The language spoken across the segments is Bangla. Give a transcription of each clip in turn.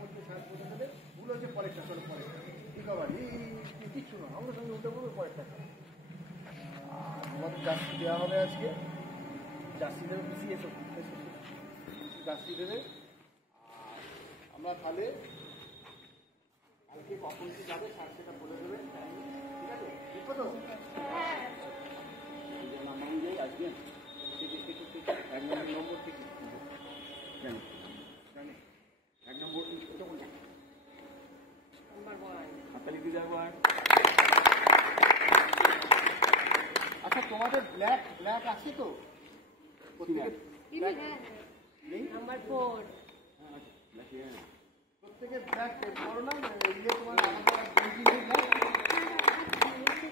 বলছে স্যার বলে দেবে, ভুল হচ্ছে পরেরটা, চলো পরেরটা রিকভারি কিচ্ছু না, আমরা সঙ্গে উঠে পড়বো পরেরটা। আমাদের জার্সি দেওয়া হবে আজকে, জার্সি দেবে বেশি এসব জার্সি দেবে। আর আমরা তাহলে কালকে কখন কি যাবে স্যার সেটা বলে দেবে, ঠিক আছে? দেখো তো আজকে এক নম্বর ঠিক জানি জানি 1 নম্বর হাততালি দিয়ে যাবো। আচ্ছা তোমাদের ব্ল্যাক ব্ল্যাক আছে তো নাম্বার 4 প্রত্যেকে ব্ল্যাক করো না, ইয়ে তোমার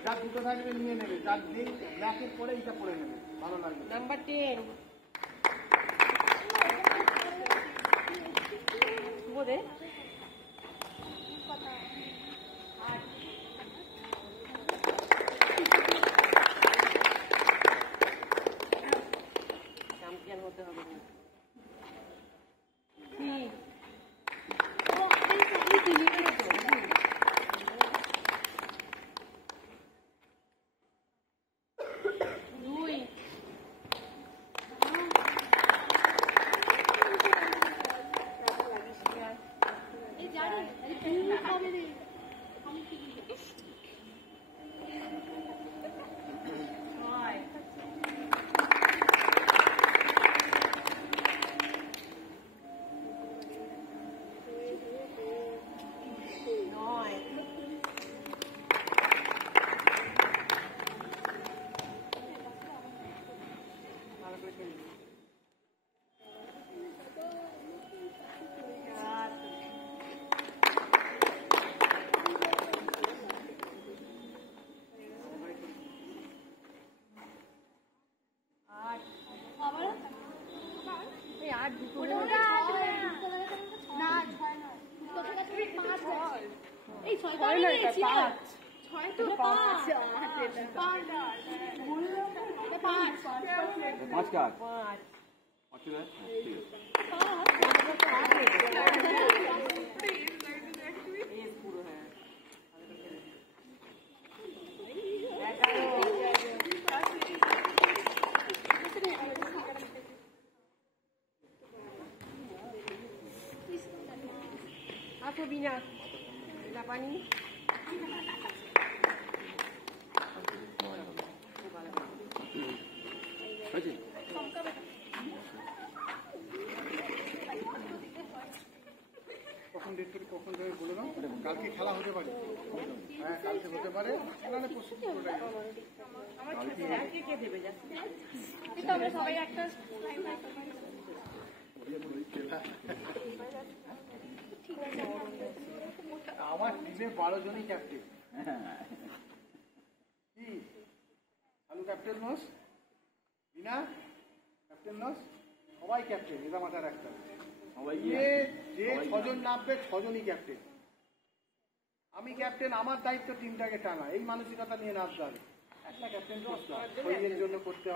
যার দুটো থাকবে নিয়ে নেবে, যার নেই ব্ল্যাকের পরে এইটা পরে নেবে, ভালো লাগবে। নাম্বার 10 বলে চ্যাম্পিয়ন হতে হবে। Aku bina apa ni? কখন ডেট করি কখন যাবে বলে দাও, কালকে খেলা হতে পারে। হ্যাঁ কালকে হতে পারে, নাহলে পরশু সবাই একটা আমার টিমে 12 জনই ক্যাপ্টেন। কি আলু ক্যাপ্টেন নস, বিনা ক্যাপ্টেন নস, সবাই ক্যাপ্টেন, এটা মাথায় রাখতে হবে। যে 6 জন নামবে 6 জনই ক্যাপ্টেন। আমি ক্যাপ্টেন, আমার দায়িত্ব টিমটাকে টানা, এই মানসিকতা নিয়ে নামতে হবে। একটা ক্যাপ্টেন জন্য করতে হবে।